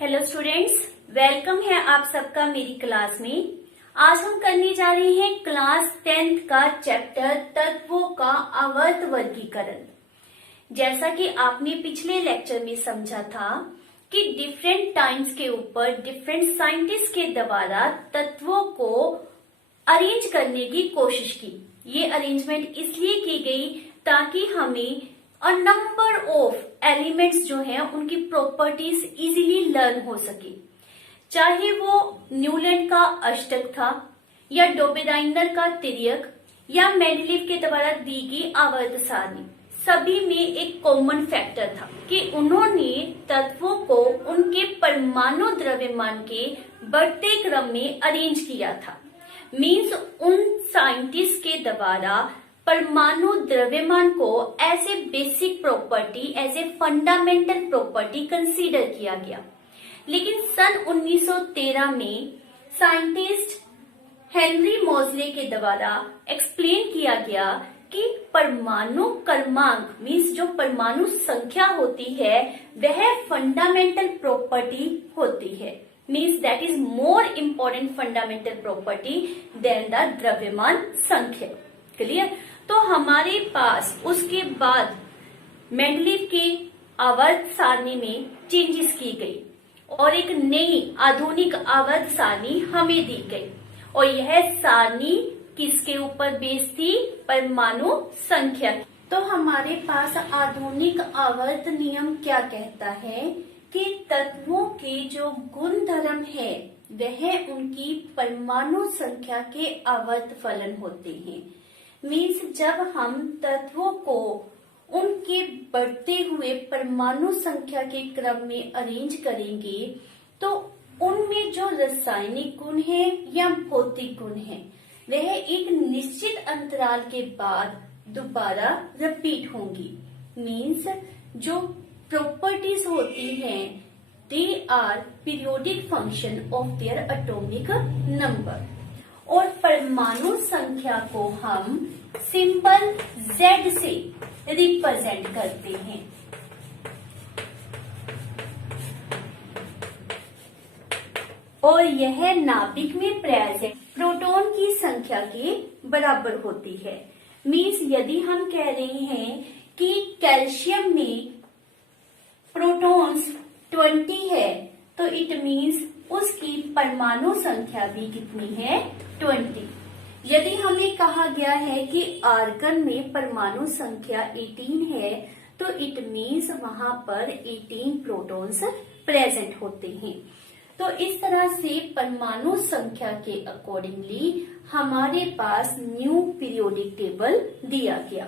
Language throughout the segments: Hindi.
हेलो स्टूडेंट्स, वेलकम है आप सबका मेरी क्लास में। आज हम करने जा रहे हैं क्लास 10th का चैप्टर तत्वों का आवर्त वर्गीकरण। जैसा कि आपने पिछले लेक्चर में समझा था कि डिफरेंट टाइम्स के ऊपर डिफरेंट साइंटिस्ट के द्वारा तत्वों को अरेंज करने की कोशिश की। ये अरेंजमेंट इसलिए की गई ताकि हमें अ नंबर ऑफ एलिमेंट्स जो हैं उनकी प्रॉपर्टीज इजीली लर्न हो सके। चाहे वो न्यूलैंड का अष्टक था या डोबेराइनर का तिर्यक या मेंडलीव के द्वारा दी गई आवर्त सारणी, सभी में एक कॉमन फैक्टर था कि उन्होंने तत्वों को उनके परमाणु द्रव्यमान के बढ़ते क्रम में अरेंज किया था। मीन्स उन साइंटिस्ट के द्वारा परमाणु द्रव्यमान को as a basic property, as a fundamental property consider किया गया। लेकिन सन 1913 में साइंटिस्ट हेनरी मोजले के द्वारा एक्सप्लेन किया गया कि परमाणु क्रमांक मीन्स जो परमाणु संख्या होती है वह फंडामेंटल प्रॉपर्टी होती है। Means that is more important fundamental property than the द्रव्यमान संख्या। क्लियर? तो हमारे पास उसके बाद मेंडलीव के आवर्त सारणी में चेंजेस की गई और एक नई आधुनिक आवर्त सारणी हमें दी गई। और यह सारणी किसके ऊपर बेस्ड थी? परमाणु संख्या। तो हमारे पास आधुनिक आवर्त नियम क्या कहता है कि तत्वों के जो गुण धर्म है वह उनकी परमाणु संख्या के आवर्त फलन होते हैं। मीन्स जब हम तत्वों को उनके बढ़ते हुए परमाणु संख्या के क्रम में अरेंज करेंगे तो उनमें जो रासायनिक गुण है या भौतिक गुण है वह एक निश्चित अंतराल के बाद दोबारा रिपीट होंगी। मीन्स जो प्रॉपर्टीज होती हैं they are periodic function of their atomic number. और परमाणु संख्या को हम सिंबल Z से रिप्रेजेंट करते हैं। और यह नाभिक में प्रेजेंट प्रोटॉन की संख्या के बराबर होती है। मीन्स यदि हम कह रहे हैं कि कैल्शियम में प्रोटॉन्स 20 है तो इट मीन्स उसकी परमाणु संख्या भी कितनी है? 20। यदि हमें कहा गया है कि आर्गन में परमाणु संख्या 18 है तो इट मीन्स वहां पर 18 प्रोटॉन्स प्रेजेंट होते हैं। तो इस तरह से परमाणु संख्या के अकॉर्डिंगली हमारे पास न्यू पीरियोडिक टेबल दिया गया।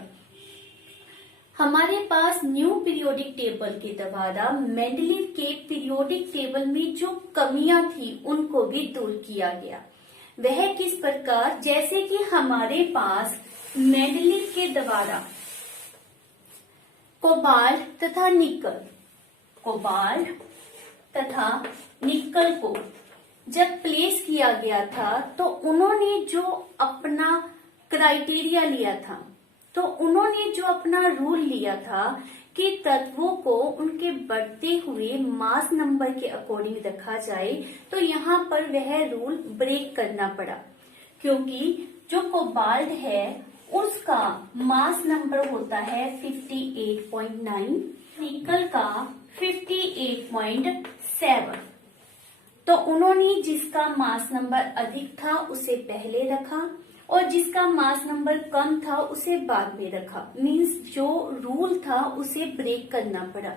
हमारे पास न्यू पीरियोडिक टेबल के द्वारा मेंडलीव के पीरियोडिक टेबल में जो कमियां थी उनको भी दूर किया गया। वह किस प्रकार? जैसे कि हमारे पास मेंडलीव के द्वारा कोबाल्ट तथा निकल को जब प्लेस किया गया था तो उन्होंने जो अपना क्राइटेरिया लिया था, तो उन्होंने जो अपना रूल लिया था कि तत्वों को उनके बढ़ते हुए मास नंबर के अकॉर्डिंग रखा जाए, तो यहाँ पर वह रूल ब्रेक करना पड़ा क्योंकि जो कोबाल्ट है उसका मास नंबर होता है 58.9, निकल का 58.7। तो उन्होंने जिसका मास नंबर अधिक था उसे पहले रखा और जिसका मास नंबर कम था उसे बाद में रखा। मीन्स जो रूल था उसे ब्रेक करना पड़ा।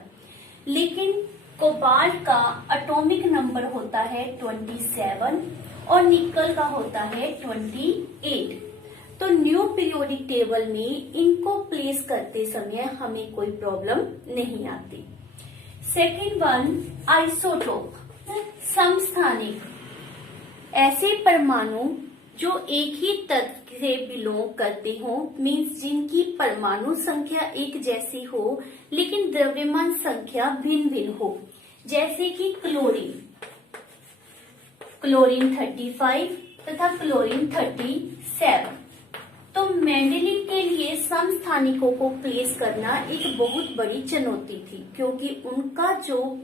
लेकिन कोबाल्ट का एटॉमिक नंबर होता है 27 और निकल का होता है 28। तो न्यू पीरियोडिक टेबल में इनको प्लेस करते समय हमें कोई प्रॉब्लम नहीं आती। सेकेंड वन, आइसोटोप, समस्थानिक, ऐसे परमाणु जो एक ही तत्व से बिलोंग करते हो, मीन्स जिनकी परमाणु संख्या एक जैसी हो लेकिन द्रव्यमान संख्या भिन्न भिन्न हो। जैसे कि क्लोरीन 35 तथा क्लोरीन 37। तो मेंडलीव के लिए समस्थानिकों को प्लेस करना एक बहुत बड़ी चुनौती थी क्योंकि उनका जो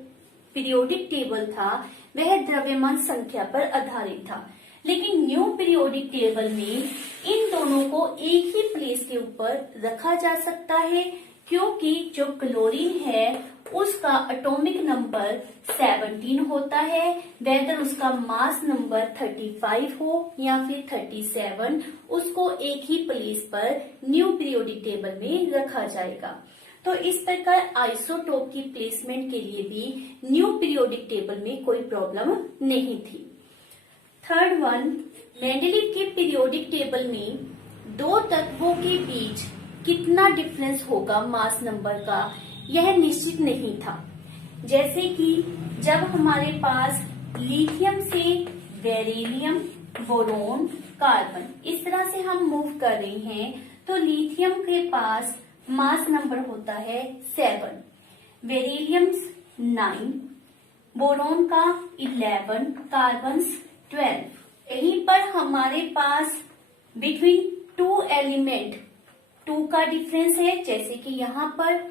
पीरियोडिक टेबल था वह द्रव्यमान संख्या पर आधारित था, लेकिन न्यू पीरियोडिक टेबल में इन दोनों को एक ही प्लेस के ऊपर रखा जा सकता है, क्योंकि जो क्लोरीन है उसका एटॉमिक नंबर 17 होता है, वेदर उसका मास नंबर 35 हो या फिर 37, उसको एक ही प्लेस पर न्यू पीरियोडिक टेबल में रखा जाएगा। तो इस प्रकार आइसोटोप की प्लेसमेंट के लिए भी न्यू पीरियोडिक टेबल में कोई प्रॉब्लम नहीं थी। थर्ड वन, मेंडलीव के पीरियोडिक टेबल में दो तत्वों के बीच कितना डिफरेंस होगा मास नंबर का, यह निश्चित नहीं था। जैसे कि जब हमारे पास लिथियम से बेरिलियम, बोरोन, कार्बन इस तरह से हम मूव कर रहे हैं, तो लिथियम के पास मास नंबर होता है 7, बेरिलियम 9, बोरोन का 11, कार्बन 12। यहीं पर हमारे पास बिटवीन टू एलिमेंट 2 का डिफरेंस है, जैसे कि यहाँ पर,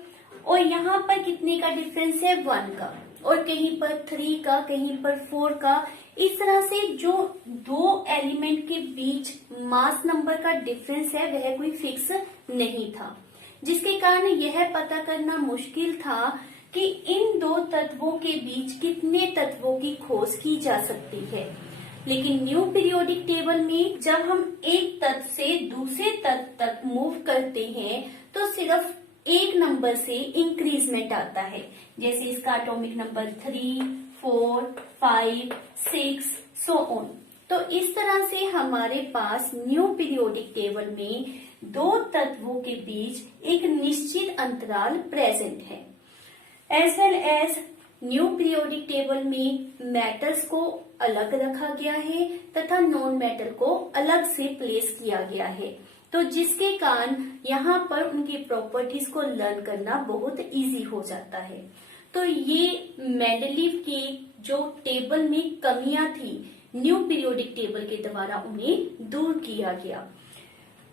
और यहाँ पर कितने का डिफरेंस है 1 का, और कहीं पर 3 का, कहीं पर 4 का। इस तरह से जो दो एलिमेंट के बीच मास नंबर का डिफरेंस है वह कोई फिक्स नहीं था, जिसके कारण यह पता करना मुश्किल था कि इन दो तत्वों के बीच कितने तत्वों की खोज की जा सकती है। लेकिन न्यू पीरियोडिक टेबल में जब हम एक तत्व से दूसरे तत्व तक मूव करते हैं तो सिर्फ एक नंबर से इंक्रीजमेंट आता है, जैसे इसका एटॉमिक नंबर 3, 4, 5, 6 सो ऑन। तो इस तरह से हमारे पास न्यू पीरियोडिक टेबल में दो तत्वों के बीच एक निश्चित अंतराल प्रेजेंट है। As well as new periodic table में मेटल्स को अलग रखा गया है तथा नॉन मेटल को अलग से प्लेस किया गया है, तो जिसके कारण यहाँ पर उनकी प्रॉपर्टीज को लर्न करना बहुत इजी हो जाता है। तो ये मेंडलीव के जो टेबल में कमियां थी न्यू पीरियोडिक टेबल के द्वारा उन्हें दूर किया गया।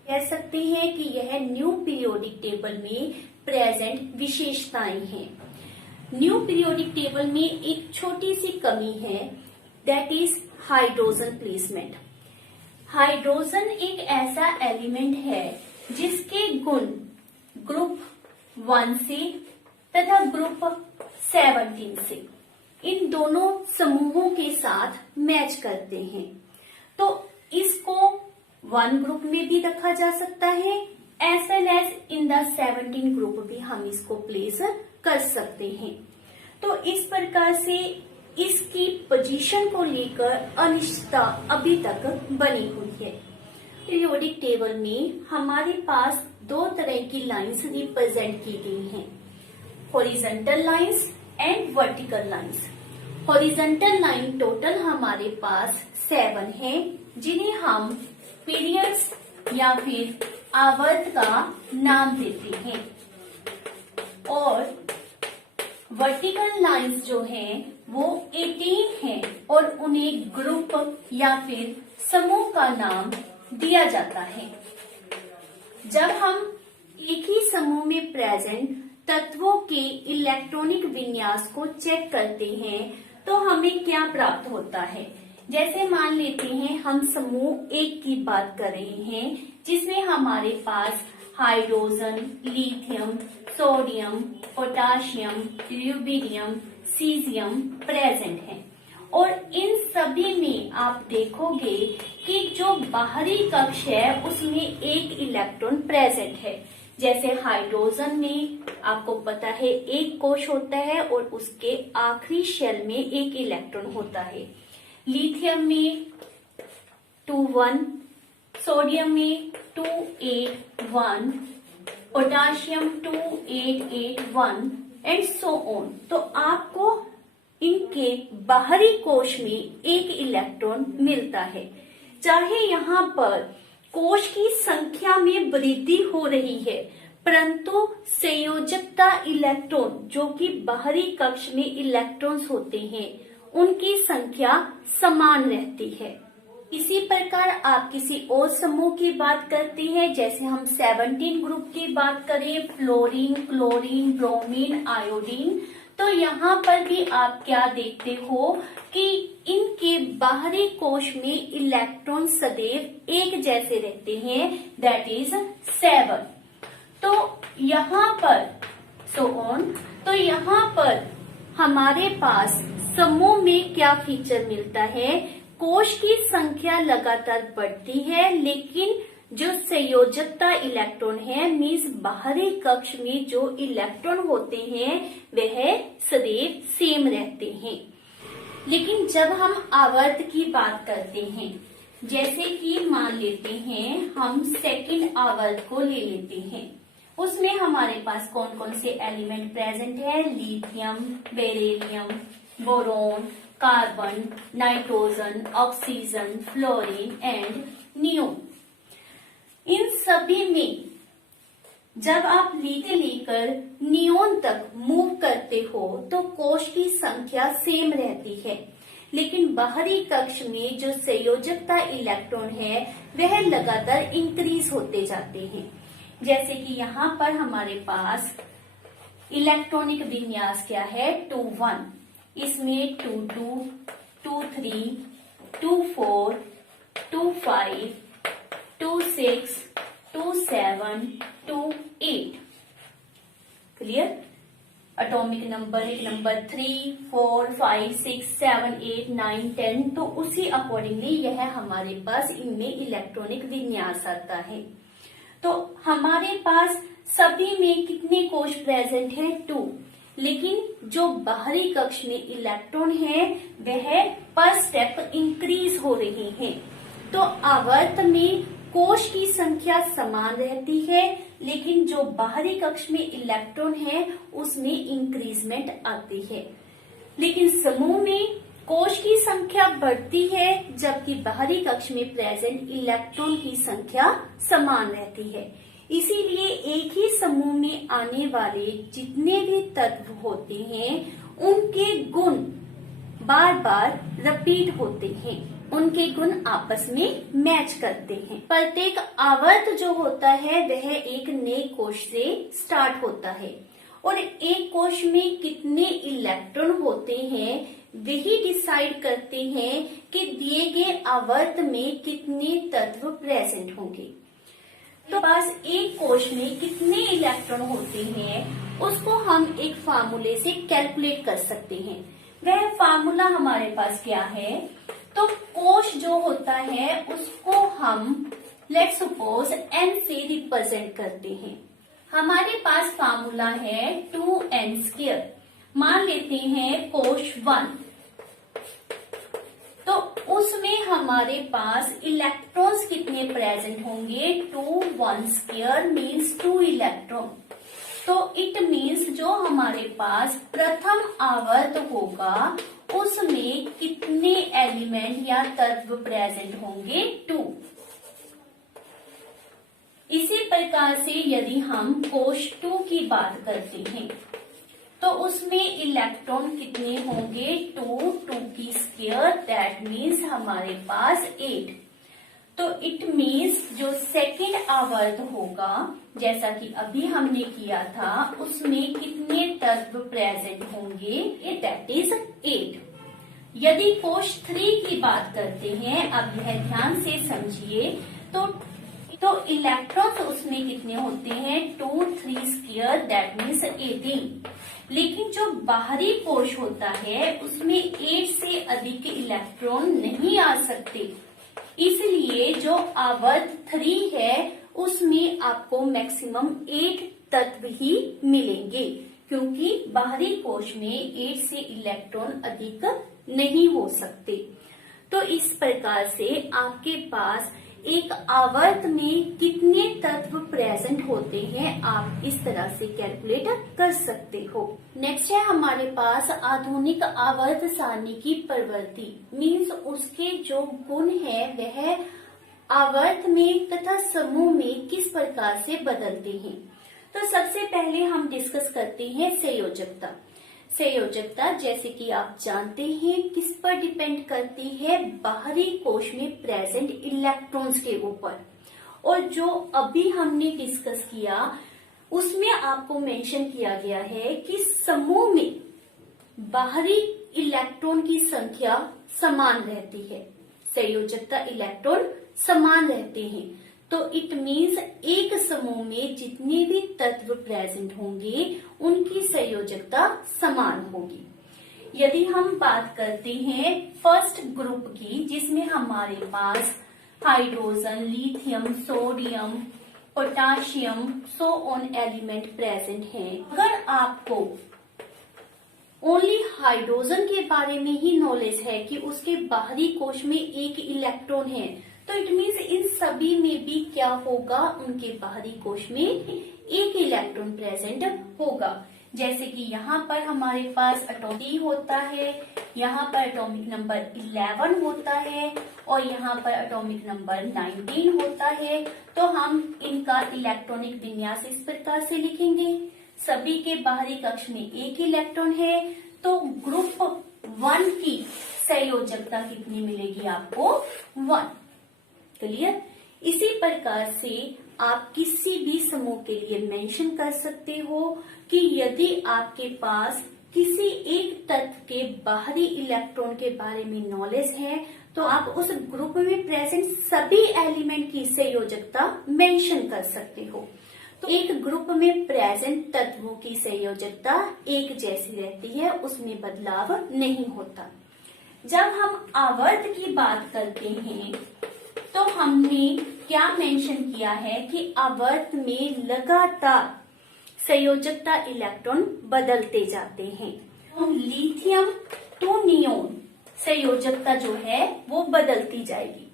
कह सकते हैं कि यह न्यू पीरियोडिक टेबल में प्रेजेंट विशेषताएं हैं। न्यू पीरियोडिक टेबल में एक छोटी सी कमी है, that is hydrogen placement. Hydrogen एक ऐसा एलिमेंट है जिसके गुण ग्रुप 1 से तथा ग्रुप 17 से इन दोनों समूहों के साथ मैच करते हैं, तो इसको 1 ग्रुप में भी रखा जा सकता है, as well as in the 17 group भी हम इसको प्लेस कर सकते हैं। तो इस प्रकार से इसकी पोजीशन को लेकर अनिश्चितता अभी तक बनी हुई है। पीरियोडिक टेबल में हमारे पास दो तरह की लाइंस रिप्रेजेंट की गई हैं, horizontal lines and vertical lines. Horizontal line total हमारे पास 7 हैं, जिन्हें हम पीरियड्स या फिर आवर्त का नाम देते हैं, और वर्टिकल लाइंस जो हैं वो 18 हैं और उन्हें ग्रुप या फिर समूह का नाम दिया जाता है। जब हम एक ही समूह में प्रेजेंट तत्वों के इलेक्ट्रॉनिक विन्यास को चेक करते हैं तो हमें क्या प्राप्त होता है। जैसे मान लेते हैं हम समूह 1 की बात कर रहे हैं, जिसमें हमारे पास hydrogen, lithium, sodium, potassium, rubidium, caesium present है, और इन सभी में आप देखोगे कि जो बाहरी कक्ष है उसमें एक इलेक्ट्रॉन प्रेजेंट है। जैसे हाइड्रोजन में आपको पता है एक कोश होता है और उसके आखिरी शेल में एक इलेक्ट्रॉन होता है। लिथियम में 2-1, सोडियम में 2-8-1, पोटाशियम 2-8-8-1 एंड सो ऑन। तो आपको इनके बाहरी कोश में एक इलेक्ट्रॉन मिलता है। चाहे यहाँ पर कोश की संख्या में वृद्धि हो रही है, परंतु संयोजकता इलेक्ट्रॉन जो कि बाहरी कक्ष में इलेक्ट्रॉन्स होते हैं उनकी संख्या समान रहती है। इसी प्रकार आप किसी और समूह की बात करते हैं, जैसे हम 17 ग्रुप की बात करें, फ्लोरीन, क्लोरीन, ब्रोमीन, आयोडीन, तो यहाँ पर भी आप क्या देखते हो कि इनके बाहरी कोश में इलेक्ट्रॉन सदैव एक जैसे रहते हैं, दैट इज 7। तो यहाँ पर तो यहाँ पर हमारे पास समूह में क्या फीचर मिलता है, कोश की संख्या लगातार बढ़ती है, लेकिन जो संयोजकता इलेक्ट्रॉन है मीन्स बाहरी कक्ष में जो इलेक्ट्रॉन होते हैं वह सदैव सेम रहते हैं। लेकिन जब हम आवर्त की बात करते हैं, जैसे कि मान लेते हैं हम सेकंड आवर्त को ले लेते हैं, उसमें हमारे पास कौन कौन से एलिमेंट प्रेजेंट है, lithium, beryllium, boron, carbon, nitrogen, oxygen, fluorine and neon. इन सभी में जब आप लीथे लेकर नियोन तक मूव करते हो तो कोश की संख्या सेम रहती है, लेकिन बाहरी कक्ष में जो संयोजकता इलेक्ट्रॉन है वह लगातार इंक्रीज होते जाते हैं। जैसे कि यहाँ पर हमारे पास इलेक्ट्रॉनिक विन्यास क्या है, 2-1, इसमें 2-2, 2-3, 2-4, 2-5, 2-6, 2-7, 2-8। क्लियर? एटॉमिक नंबर एक नंबर 3, 4, 5, 6, 7, 8, 9, 10, तो उसी अकॉर्डिंगली यह हमारे पास इनमें इलेक्ट्रॉनिक विन्यास आता है। तो हमारे पास सभी में कितने कोश प्रेजेंट है, 2, लेकिन जो बाहरी कक्ष में इलेक्ट्रॉन है वह पर स्टेप इंक्रीज हो रही है। तो आवर्त में कोश की संख्या समान रहती है, लेकिन जो बाहरी कक्ष में इलेक्ट्रॉन है उसमें इंक्रीजमेंट आती है। लेकिन समूह में कोश की संख्या बढ़ती है, जबकि बाहरी कक्ष में प्रेजेंट इलेक्ट्रॉन की संख्या समान रहती है। इसीलिए एक ही समूह में आने वाले जितने भी तत्व होते हैं उनके गुण बार बार रिपीट होते हैं, उनके गुण आपस में मैच करते हैं। प्रत्येक आवर्त जो होता है वह एक नए कोश से स्टार्ट होता है और एक कोश में कितने इलेक्ट्रॉन होते हैं वही डिसाइड करते हैं कि दिए गए आवर्त में कितने तत्व प्रेजेंट होंगे। तो पास एक कोश में कितने इलेक्ट्रॉन होते हैं उसको हम एक फार्मूले से कैलकुलेट कर सकते हैं। वह फार्मूला हमारे पास क्या है, तो कोश जो होता है उसको हम लेट्स सपोज n से रिप्रेजेंट करते हैं। हमारे पास फार्मूला है 2n²। मान लेते हैं कोश 1, तो उसमें हमारे पास इलेक्ट्रॉन्स कितने प्रेजेंट होंगे, 2 1² मीन्स 2 इलेक्ट्रॉन। तो इट मीन्स जो हमारे पास प्रथम आवर्त होगा उसमें कितने एलिमेंट या तत्व प्रेजेंट होंगे, 2। इसी प्रकार से यदि हम कोश 2 की बात करते हैं तो उसमें इलेक्ट्रॉन कितने होंगे, 2² दैट मीन्स हमारे पास 8। तो इट मीन्स जो सेकंड आवर्त होगा जैसा कि अभी हमने किया था उसमें कितने तत्व प्रेजेंट होंगे, दैट इज 8। यदि कोश 3 की बात करते हैं, अब यह ध्यान से समझिए, तो इलेक्ट्रॉन्स उसमें कितने होते हैं, 2 3² दैट मीन्स 18। लेकिन जो बाहरी कोश होता है उसमें 8 से अधिक इलेक्ट्रॉन नहीं आ सकते, इसलिए जो आवर्त 3 है उसमें आपको मैक्सिमम 8 तत्व ही मिलेंगे, क्योंकि बाहरी कोश में 8 से इलेक्ट्रॉन अधिक नहीं हो सकते। तो इस प्रकार से आपके पास एक आवर्त में कितने तत्व प्रेजेंट होते हैं आप इस तरह से कैलकुलेट कर सकते हो। नेक्स्ट है हमारे पास आधुनिक आवर्त सारणी की प्रवृत्ति, मीन्स उसके जो गुण है वह आवर्त में तथा समूह में किस प्रकार से बदलते हैं। तो सबसे पहले हम डिस्कस करते हैं संयोजकता। संयोजकता जैसे कि आप जानते हैं किस पर डिपेंड करती है, बाहरी कोश में प्रेजेंट इलेक्ट्रॉन्स के ऊपर। और जो अभी हमने डिस्कस किया उसमें आपको मेंशन किया गया है कि समूह में बाहरी इलेक्ट्रॉन की संख्या समान रहती है, संयोजकता इलेक्ट्रॉन समान रहते हैं। तो इट मीन्स एक समूह में जितने भी तत्व प्रेजेंट होंगे उनकी संयोजकता समान होगी। यदि हम बात करते हैं फर्स्ट ग्रुप की, जिसमें हमारे पास hydrogen, lithium, sodium, potassium, so on element present हैं। अगर आपको ओनली हाइड्रोजन के बारे में ही नॉलेज है कि उसके बाहरी कोश में एक इलेक्ट्रॉन है, तो इट मीन्स इन सभी में भी क्या होगा, उनके बाहरी कोश में एक इलेक्ट्रॉन प्रेजेंट होगा। जैसे कि यहाँ पर हमारे पास एटॉमिक होता है, यहाँ पर एटॉमिक नंबर 11 होता है और यहाँ पर एटॉमिक नंबर 19 होता है। तो हम इनका इलेक्ट्रॉनिक विन्यास इस प्रकार से लिखेंगे, सभी के बाहरी कक्ष में एक इलेक्ट्रॉन है। तो ग्रुप 1 की संयोजकता कितनी मिलेगी आपको? 1। क्लियर? इसी प्रकार से आप किसी भी समूह के लिए मेंशन कर सकते हो कि यदि आपके पास किसी एक तत्व के बाहरी इलेक्ट्रॉन के बारे में नॉलेज है तो आप उस ग्रुप में प्रेजेंट सभी एलिमेंट की संयोजकता मेंशन कर सकते हो। तो एक ग्रुप में प्रेजेंट तत्वों की संयोजकता एक जैसी रहती है, उसमें बदलाव नहीं होता। जब हम आवर्त की बात करते हैं तो हमने क्या मेंशन किया है कि आवर्त में लगातार संयोजकता इलेक्ट्रॉन बदलते जाते हैं। तो लिथियम टू नियोन संयोजकता जो है वो बदलती जाएगी।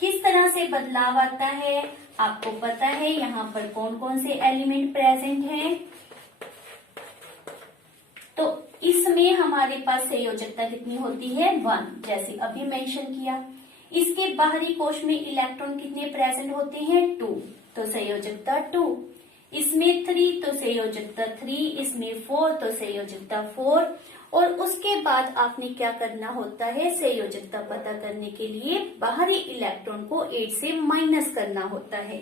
किस तरह से बदलाव आता है आपको पता है। यहाँ पर कौन कौन से एलिमेंट प्रेजेंट हैं, तो इसमें हमारे पास संयोजकता कितनी होती है? 1, जैसे अभी मेंशन किया। इसके बाहरी कोश में इलेक्ट्रॉन कितने प्रेजेंट होते हैं? 2, तो संयोजकता 2। इसमें 3 तो संयोजकता 3, इसमें 4 तो संयोजकता 4। और उसके बाद आपने क्या करना होता है, संयोजकता पता करने के लिए बाहरी इलेक्ट्रॉन को 8 से माइनस करना होता है।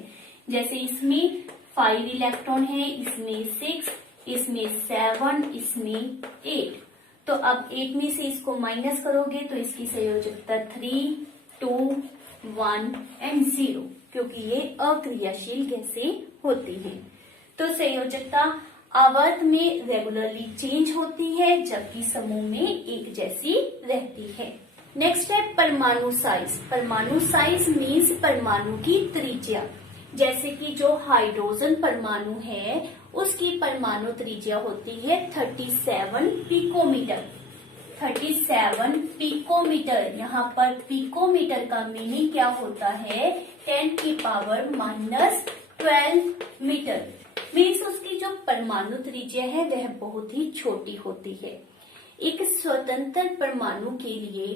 जैसे इसमें 5 इलेक्ट्रॉन है, इसमें 6, इसमें 7, इसमें 8। तो अब 8 में से इसको माइनस करोगे तो इसकी संयोजकता 3, 2, 1 एंड 0, क्योंकि ये अक्रियाशील गैसें होती हैं। तो संयोजकता आवर्त में रेगुलरली चेंज होती है जबकि समूह में एक जैसी रहती है। नेक्स्ट है परमाणु साइज। परमाणु साइज मीन्स परमाणु की त्रिज्या। जैसे कि जो हाइड्रोजन परमाणु है उसकी परमाणु त्रिज्या होती है 37 पिकोमीटर। 37 पिकोमीटर। यहाँ पर पिकोमीटर का मीनिंग क्या होता है? 10 की पावर -12 मीटर। मीन्स उसकी जो परमाणु त्रिज्या है वह बहुत ही छोटी होती है। एक स्वतंत्र परमाणु के लिए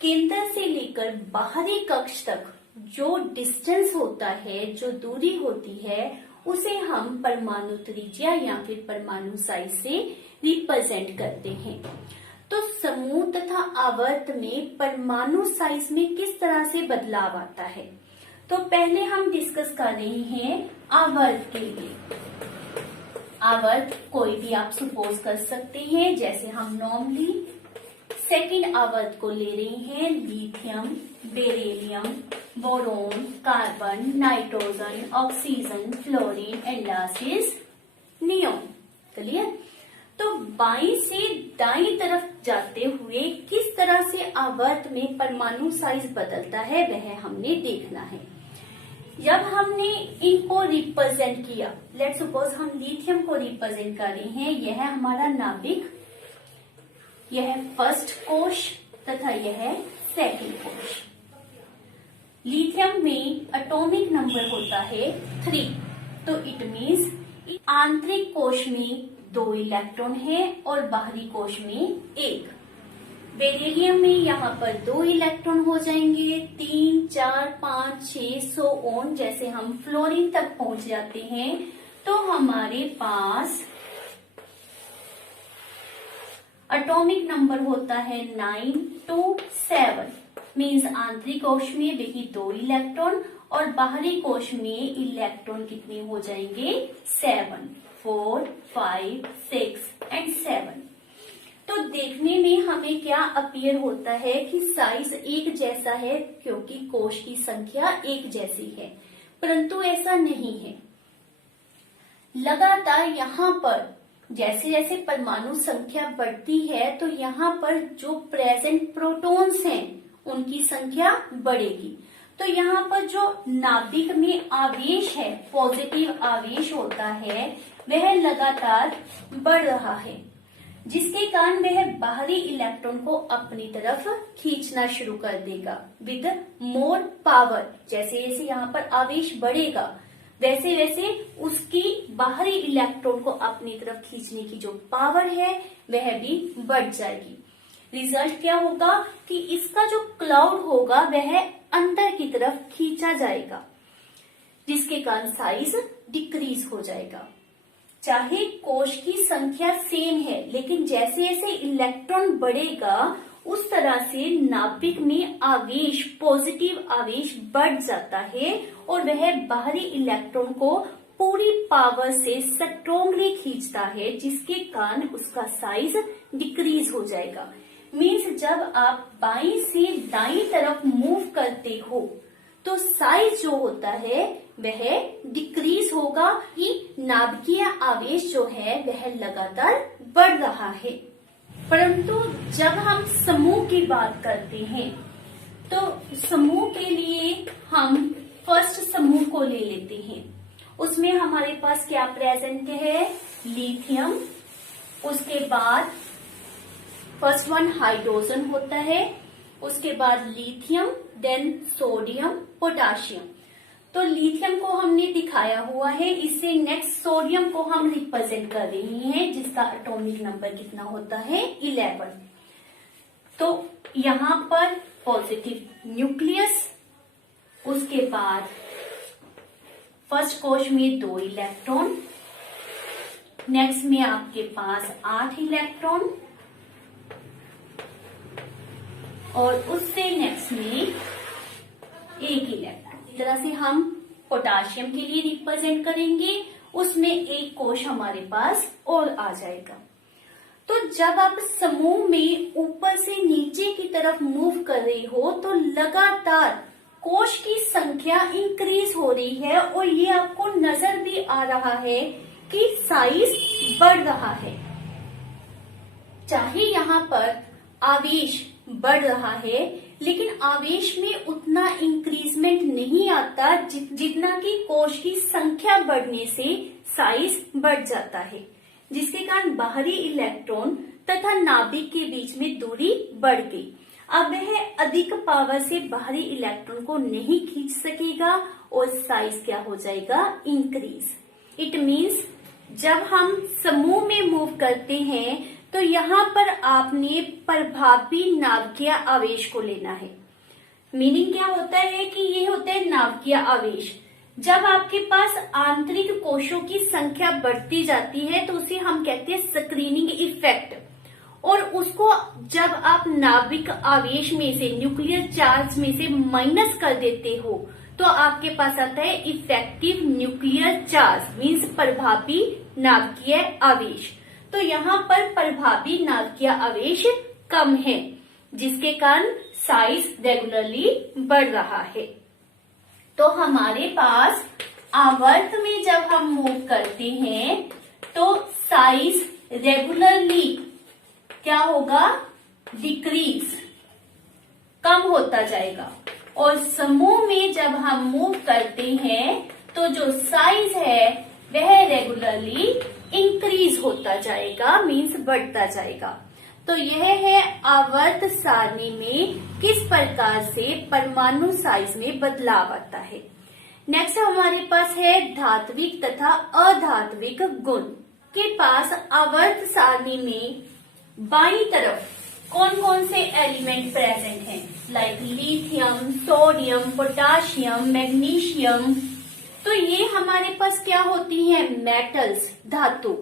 केंद्र से लेकर बाहरी कक्ष तक जो डिस्टेंस होता है, जो दूरी होती है, उसे हम परमाणु त्रिज्या या फिर परमाणु साइज से रिप्रेजेंट करते हैं। तो समूह तथा आवर्त में परमाणु साइज में किस तरह से बदलाव आता है, तो पहले हम डिस्कस कर रहे हैं आवर्त के लिए। आवर्त कोई भी आप सपोज कर सकते हैं, जैसे हम नॉर्मली सेकंड आवर्त को ले रहे हैं lithium, beryllium, boron, carbon, nitrogen, oxygen, fluorine and last is neon. Clear? तो बाईं से दाईं तरफ जाते हुए किस तरह से आवर्त में परमाणु साइज बदलता है वह हमने देखना है। जब हमने इनको रिप्रेजेंट किया, लेट्स सपोज हम लिथियम को रिप्रेजेंट कर रहे हैं, यह हमारा नाभिक, यह फर्स्ट कोश तथा यह सेकंड कोश। लिथियम में एटॉमिक नंबर होता है 3, तो इट मीन्स आंतरिक कोश में 2 इलेक्ट्रॉन है और बाहरी कोश में 1। बेरिलियम में यहाँ पर 2 इलेक्ट्रॉन हो जाएंगे, 3, 4, 5, 6, सो ऑन। जैसे हम फ्लोरीन तक पहुंच जाते हैं तो हमारे पास एटॉमिक नंबर होता है 9 to 7। मीन्स आंतरिक कोश में वही 2 इलेक्ट्रॉन और बाहरी कोश में इलेक्ट्रॉन कितने हो जाएंगे? 7, 4, 5, 6 एंड 7। तो देखने में हमें क्या अपीयर होता है कि साइज एक जैसा है क्योंकि कोश की संख्या एक जैसी है, परंतु ऐसा नहीं है। लगातार यहाँ पर जैसे जैसे परमाणु संख्या बढ़ती है तो यहाँ पर जो प्रेजेंट प्रोटॉन्स हैं उनकी संख्या बढ़ेगी। तो यहाँ पर जो नाभिक में आवेश है, पॉजिटिव आवेश होता है, वह लगातार बढ़ रहा है, जिसके कारण वह बाहरी इलेक्ट्रॉन को अपनी तरफ खींचना शुरू कर देगा विद मोर पावर। जैसे जैसे यहाँ पर आवेश बढ़ेगा वैसे वैसे उसकी बाहरी इलेक्ट्रॉन को अपनी तरफ खींचने की जो पावर है वह भी बढ़ जाएगी। रिजल्ट क्या होगा कि इसका जो क्लाउड होगा वह अंदर की तरफ खींचा जाएगा, जिसके कारण साइज डिक्रीज हो जाएगा। चाहे कोश की संख्या सेम है, लेकिन जैसे जैसे इलेक्ट्रॉन बढ़ेगा उस तरह से नाभिक में आवेश, पॉजिटिव आवेश बढ़ जाता है और वह बाहरी इलेक्ट्रॉन को पूरी पावर से स्ट्रोंगली खींचता है, जिसके कारण उसका साइज डिक्रीज हो जाएगा। मीन्स जब आप बाईं से दाईं तरफ मूव करते हो तो साइज जो होता है वह डिक्रीज होगा कि नाभिकीय आवेश जो है वह लगातार बढ़ रहा है। परंतु जब हम समूह की बात करते हैं तो समूह के लिए हम फर्स्ट समूह को ले लेते हैं। उसमें हमारे पास क्या प्रेजेंट है? लिथियम, उसके बाद फर्स्ट वन हाइड्रोजन होता है, उसके बाद लिथियम, देन सोडियम, पोटाशियम। तो लिथियम को हमने दिखाया हुआ है, इससे नेक्स्ट सोडियम को हम रिप्रेजेंट कर रही हैं, जिसका एटॉमिक नंबर कितना होता है? 11। तो यहाँ पर पॉजिटिव न्यूक्लियस, उसके बाद फर्स्ट कोश में 2 इलेक्ट्रॉन, नेक्स्ट में आपके पास 8 इलेक्ट्रॉन और उससे नेक्स्ट में 1 इलेक्ट्रॉन। इस तरह से हम पोटाशियम के लिए रिप्रेजेंट करेंगे, उसमें 1 कोश हमारे पास और आ जाएगा। तो जब आप समूह में ऊपर से नीचे की तरफ मूव कर रहे हो तो लगातार कोश की संख्या इंक्रीज हो रही है और ये आपको नजर भी आ रहा है कि साइज बढ़ रहा है। चाहे यहाँ पर आवेश बढ़ रहा है, लेकिन आवेश में उतना इंक्रीजमेंट नहीं आता जितना कि कोश की संख्या बढ़ने से साइज बढ़ जाता है, जिसके कारण बाहरी इलेक्ट्रॉन तथा नाभिक के बीच में दूरी बढ़ गई। अब वह अधिक पावर से बाहरी इलेक्ट्रॉन को नहीं खींच सकेगा और साइज क्या हो जाएगा? इंक्रीज। इट मीन्स जब हम समूह में मूव करते हैं तो यहाँ पर आपने प्रभावी नाभिकीय आवेश को लेना है। मीनिंग क्या होता है कि ये होता है नाभिकीय आवेश। जब आपके पास आंतरिक कोशों की संख्या बढ़ती जाती है तो उसे हम कहते हैं स्क्रीनिंग इफेक्ट, और उसको जब आप नाभिक आवेश में से, न्यूक्लियर चार्ज में से माइनस कर देते हो तो आपके पास आता है इफेक्टिव न्यूक्लियर चार्ज, मीन्स प्रभावी नाभिकीय आवेश। तो यहाँ पर प्रभावी नाभिकीय आवेश कम है, जिसके कारण साइज रेगुलरली बढ़ रहा है। तो हमारे पास आवर्त में जब हम मूव करते हैं तो साइज रेगुलरली क्या होगा? डिक्रीज, कम होता जाएगा। और समूह में जब हम मूव करते हैं तो जो साइज है वह रेगुलरली इंक्रीज होता जाएगा, मीन्स बढ़ता जाएगा। तो यह है आवर्त सारणी में किस प्रकार से परमाणु साइज में बदलाव आता है। नेक्स्ट हमारे पास है धात्विक तथा अधात्विक गुण। के पास आवर्त सारणी में बाईं तरफ कौन कौन से एलिमेंट प्रेजेंट हैं? Like lithium, sodium, potassium, magnesium. तो ये हमारे पास क्या होती हैं? मेटल्स, धातु।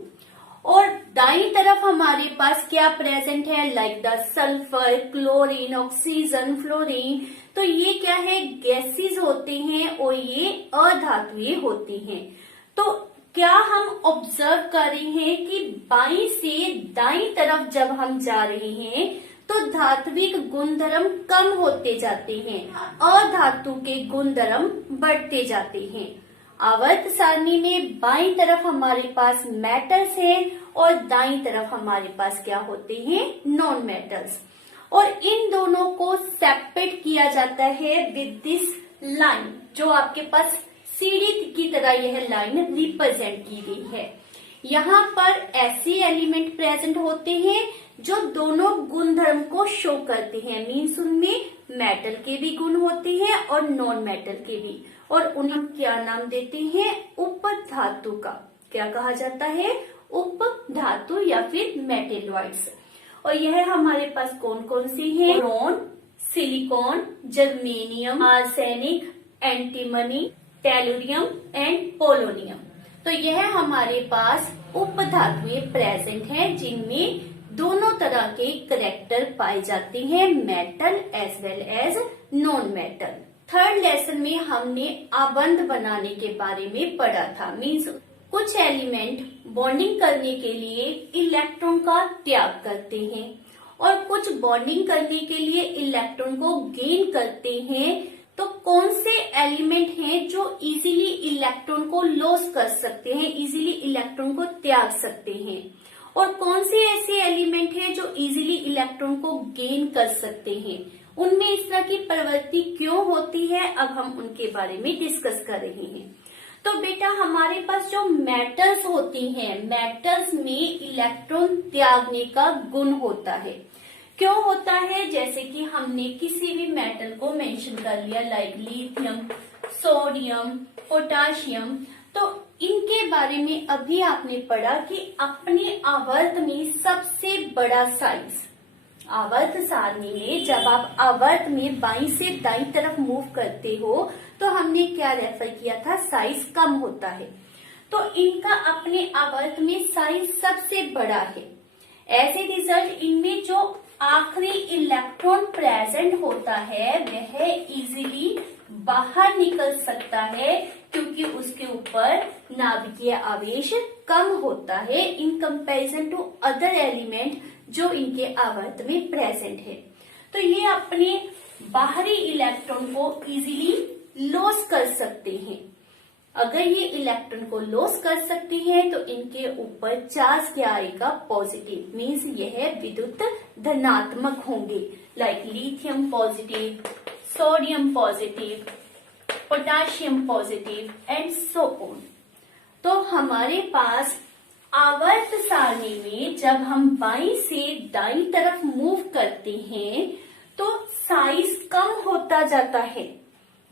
और दाईं तरफ हमारे पास क्या प्रेजेंट है? Like the sulphur, chlorine, oxygen, fluorine. तो ये क्या है? गैसेस होते हैं और ये अधातुएं होती हैं। तो क्या हम ऑब्जर्व कर रहे हैं कि बाईं से दाईं तरफ जब हम जा रहे हैं तो धात्विक गुणधर्म कम होते जाते हैं और धातु के गुणधर्म बढ़ते जाते हैं। आवर्त सारणी में बाईं तरफ हमारे पास मेटल्स है और दाईं तरफ हमारे पास क्या होते हैं, नॉन मेटल्स। और इन दोनों को सेपरेट किया जाता है विद दिस लाइन, जो आपके पास सीढ़ी की तरह यह लाइन रिप्रेजेंट की गई है। यहाँ पर ऐसे एलिमेंट प्रेजेंट होते हैं जो दोनों गुणधर्म को शो करते हैं, मीन्स उनमें मेटल के भी गुण होते हैं और नॉन मेटल के भी, और उन्हें क्या नाम देते हैं, उप धातु का। क्या कहा जाता है, उप धातु या फिर मेटेलॉइड्स। और यह हमारे पास कौन कौन से हैं, boron, silicon, germanium, arsenic, antimony, tellurium and polonium. तो यह हमारे पास उप धातुएं प्रेजेंट हैं जिनमें दोनों तरह के करेक्टर पाए जाते हैं, metal as well as non metal. Third lesson में हमने आबंध बनाने के बारे में पढ़ा था, मीन्स कुछ एलिमेंट बॉन्डिंग करने के लिए इलेक्ट्रॉन का त्याग करते हैं और कुछ बॉन्डिंग करने के लिए इलेक्ट्रॉन को गेन करते हैं। तो कौन से एलिमेंट हैं जो इजीली इलेक्ट्रॉन को लॉस कर सकते हैं, इजीली इलेक्ट्रॉन को त्याग सकते हैं, और कौन से ऐसे एलिमेंट हैं जो इजीली इलेक्ट्रॉन को गेन कर सकते हैं, उनमें इस तरह की प्रवृत्ति क्यों होती है, अब हम उनके बारे में डिस्कस कर रहे हैं। तो बेटा हमारे पास जो मेटल्स होती हैं, मेटल्स में इलेक्ट्रॉन त्यागने का गुण होता है। क्यों होता है, जैसे कि हमने किसी भी मेटल को मेंशन कर लिया, लाइक लिथियम, सोडियम, पोटाशियम, तो इनके बारे में अभी आपने पढ़ा कि अपने आवर्त में सबसे बड़ा साइज, आवर्त सारणी में जब आप आवर्त में बाईं से दाईं तरफ मूव करते हो तो हमने क्या रेफर किया था, साइज कम होता है। तो इनका अपने आवर्त में साइज सबसे बड़ा है। एज ए रिजल्ट इनमें जो आखिरी इलेक्ट्रॉन प्रेजेंट होता है वह इजीली बाहर निकल सकता है क्योंकि उसके ऊपर नाभिकीय आवेश कम होता है in comparison to other element जो इनके आवर्त में प्रेजेंट है। तो ये अपने बाहरी इलेक्ट्रॉन को इजीली लॉस कर सकते हैं। अगर ये इलेक्ट्रॉन को लॉस कर सकते हैं तो इनके ऊपर चार्ज क्या आएगा, पॉजिटिव, मीन्स यह विद्युत धनात्मक होंगे, like lithium positive, sodium positive, potassium positive and so on. तो हमारे पास आवर्त सारणी में जब हम बाईं से दाईं तरफ मूव करते हैं तो साइज कम होता जाता है,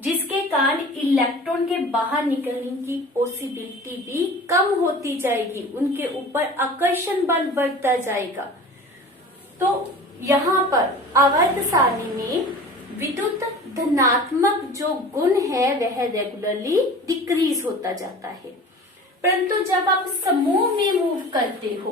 जिसके कारण इलेक्ट्रॉन के बाहर निकलने की पॉसिबिलिटी भी कम होती जाएगी, उनके ऊपर आकर्षण बल बढ़ता जाएगा। तो यहाँ पर आवर्त सारणी में विद्युत धनात्मक जो गुण है वह रेगुलरली डिक्रीज होता जाता है, परंतु जब आप समूह में मूव करते हो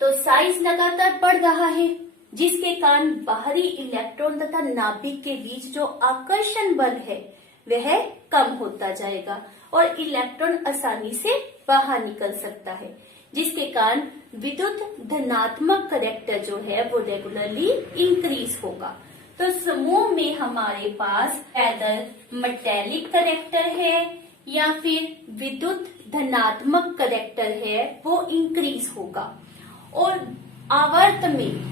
तो साइज लगातार बढ़ रहा है, जिसके कारण बाहरी इलेक्ट्रॉन तथा नाभिक के बीच जो आकर्षण बल है वह कम होता जाएगा और इलेक्ट्रॉन आसानी से बाहर निकल सकता है, जिसके कारण विद्युत धनात्मक करेक्टर जो है वो रेगुलरली इंक्रीज होगा। तो समूह में हमारे पास ऐदर मेटेलिक करेक्टर है या फिर विद्युत धनात्मक करेक्टर है वो इंक्रीज होगा, और आवर्त में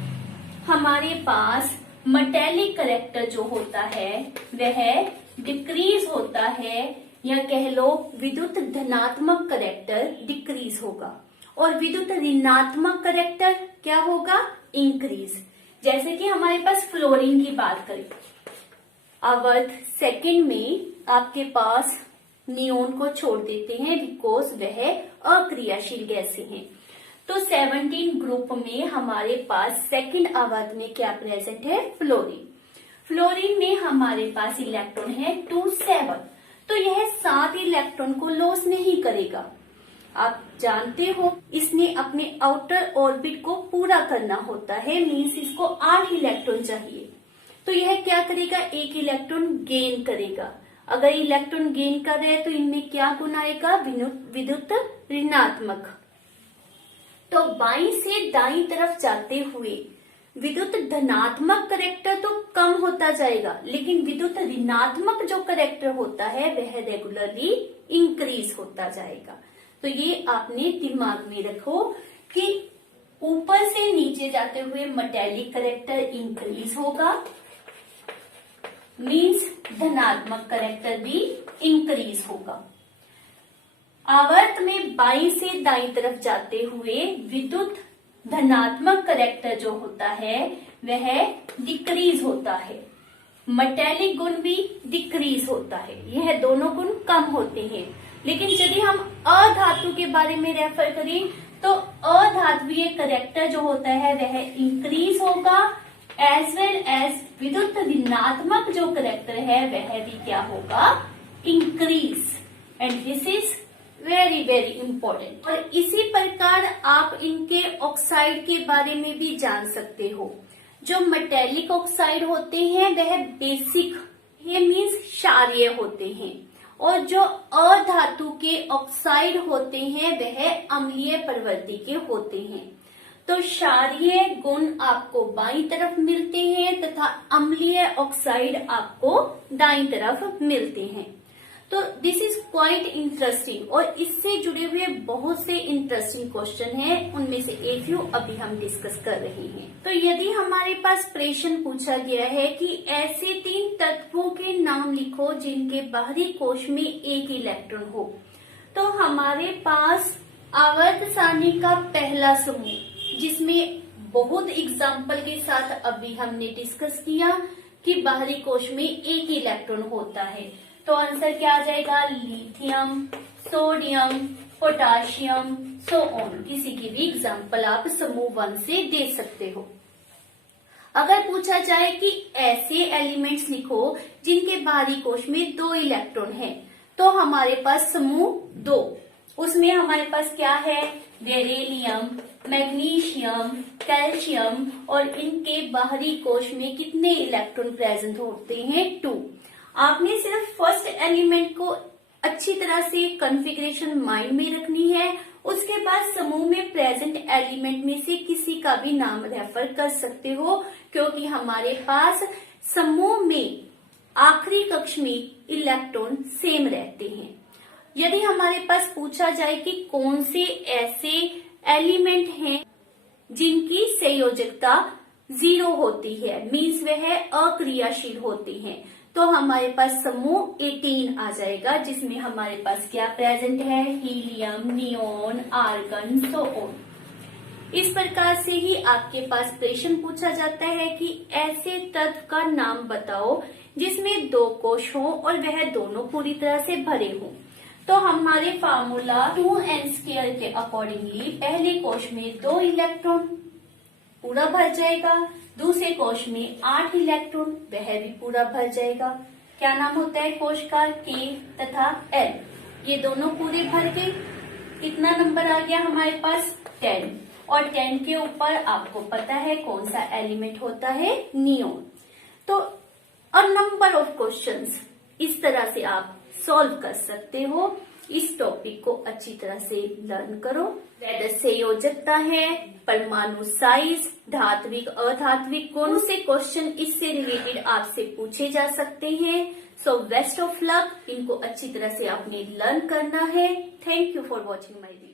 हमारे पास मेटेलिक करेक्टर जो होता है वह डिक्रीज होता है, या कह लो विद्युत धनात्मक करेक्टर डिक्रीज होगा और विद्युत ऋणात्मक करेक्टर क्या होगा, इंक्रीज। जैसे कि हमारे पास फ्लोरीन की बात करें, आवर्त सेकंड में आपके पास नियोन को छोड़ देते हैं बिकॉज वह अक्रियाशील गैसें हैं। तो 17 ग्रुप में हमारे पास सेकंड आवर्त में क्या प्रेजेंट है, फ्लोरीन। फ्लोरीन में हमारे पास इलेक्ट्रॉन है 2 7, तो यह 7 इलेक्ट्रॉन को लॉस नहीं करेगा। आप जानते हो इसने अपने आउटर ऑर्बिट को पूरा करना होता है, मीन्स इसको 8 इलेक्ट्रॉन चाहिए, तो यह क्या करेगा, 1 इलेक्ट्रॉन गेन करेगा। अगर इलेक्ट्रॉन गेन कर रहे हैं तो इनमें क्या गुण आएगा, विद्युत ऋणात्मक। तो बाईं से दाईं तरफ जाते हुए विद्युत धनात्मक करैक्टर तो कम होता जाएगा, लेकिन विद्युत ऋणात्मक जो करैक्टर होता है वह रेगुलरली इंक्रीज होता जाएगा। तो ये आपने दिमाग में रखो कि ऊपर से नीचे जाते हुए मेटेलिक करैक्टर इंक्रीज होगा, मीन्स धनात्मक करैक्टर भी इंक्रीज होगा। आवर्त में बाईं से दाईं तरफ जाते हुए विद्युत धनात्मक करैक्टर जो होता है वह डिक्रीज होता है, मेटेलिक गुण भी डिक्रीज होता है, यह दोनों गुण कम होते हैं। लेकिन यदि हम अधातु के बारे में रेफर करें तो अधात्वीय करैक्टर जो होता है वह इंक्रीज होगा, एज वेल एज विद्युत ऋणात्मक जो करैक्टर है वह भी क्या होगा, increase. And this is very very important. और इसी प्रकार आप इनके ऑक्साइड के बारे में भी जान सकते हो। जो मेटेलिक ऑक्साइड होते हैं वह बेसिक, ये मीन्स क्षारीय होते हैं, और जो अधातु के ऑक्साइड होते हैं वह अम्लीय प्रवृत्ति के होते हैं। तो क्षारीय गुण आपको बाईं तरफ मिलते हैं तथा अम्लीय ऑक्साइड आपको दाईं तरफ मिलते हैं। तो दिस इज क्वाइट इंटरेस्टिंग, और इससे जुड़े हुए बहुत से इंटरेस्टिंग क्वेश्चन हैं, उनमें से एक फ्यू अभी हम डिस्कस कर रहे हैं। तो यदि हमारे पास प्रश्न पूछा गया है कि ऐसे 3 तत्वों के नाम लिखो जिनके बाहरी कोश में एक इलेक्ट्रॉन हो, तो हमारे पास आवर्त सारणी का पहला समूह, जिसमें बहुत एग्जाम्पल के साथ अभी हमने डिस्कस किया कि बाहरी कोश में एक इलेक्ट्रॉन होता है, तो आंसर क्या आ जाएगा, lithium, sodium, potassium, so on. किसी की भी एग्जाम्पल आप समूह 1 से दे सकते हो। अगर पूछा जाए कि ऐसे एलिमेंट्स लिखो जिनके बाहरी कोश में 2 इलेक्ट्रॉन हैं, तो हमारे पास समूह 2, उसमें हमारे पास क्या है, बेरिलियम, मैग्नीशियम, कैल्शियम, और इनके बाहरी कोश में कितने इलेक्ट्रॉन प्रेजेंट होते हैं, 2। आपने सिर्फ फर्स्ट एलिमेंट को अच्छी तरह से कॉन्फ़िगरेशन माइंड में रखनी है, उसके बाद समूह में प्रेजेंट एलिमेंट में से किसी का भी नाम रेफर कर सकते हो, क्योंकि हमारे पास समूह में आखिरी कक्ष में इलेक्ट्रॉन सेम रहते हैं। यदि हमारे पास पूछा जाए कि कौन से ऐसे एलिमेंट हैं जिनकी संयोजकता 0 होती है, मीन्स वह अक्रियाशील होती हैं, तो हमारे पास समूह 18 आ जाएगा, जिसमें हमारे पास क्या प्रेजेंट है, helium, neon, argon, so on. इस प्रकार से ही आपके पास प्रश्न पूछा जाता है कि ऐसे तत्व का नाम बताओ जिसमें 2 कोश हो और वह दोनों पूरी तरह से भरे हों। तो हमारे फार्मूला 2n² के अकॉर्डिंगली पहले कोश में 2 इलेक्ट्रॉन पूरा भर जाएगा, दूसरे कोश में 8 इलेक्ट्रॉन वह भी पूरा भर जाएगा। क्या नाम होता है कोश का, K तथा L। ये दोनों पूरे भर गए, कितना नंबर आ गया हमारे पास, 10, और 10 के ऊपर आपको पता है कौन सा एलिमेंट होता है, नियोन। तो अ नंबर ऑफ क्वेश्चंस इस तरह से आप सॉल्व कर सकते हो। इस टॉपिक को अच्छी तरह से लर्न करो। वैसे संयोजकता है, परमाणु साइज, धात्विक अधात्विक, कौन से क्वेश्चन इससे रिलेटेड आपसे पूछे जा सकते हैं। सो बेस्ट ऑफ लक, इनको अच्छी तरह से आपने लर्न करना है। Thank you for watching my video.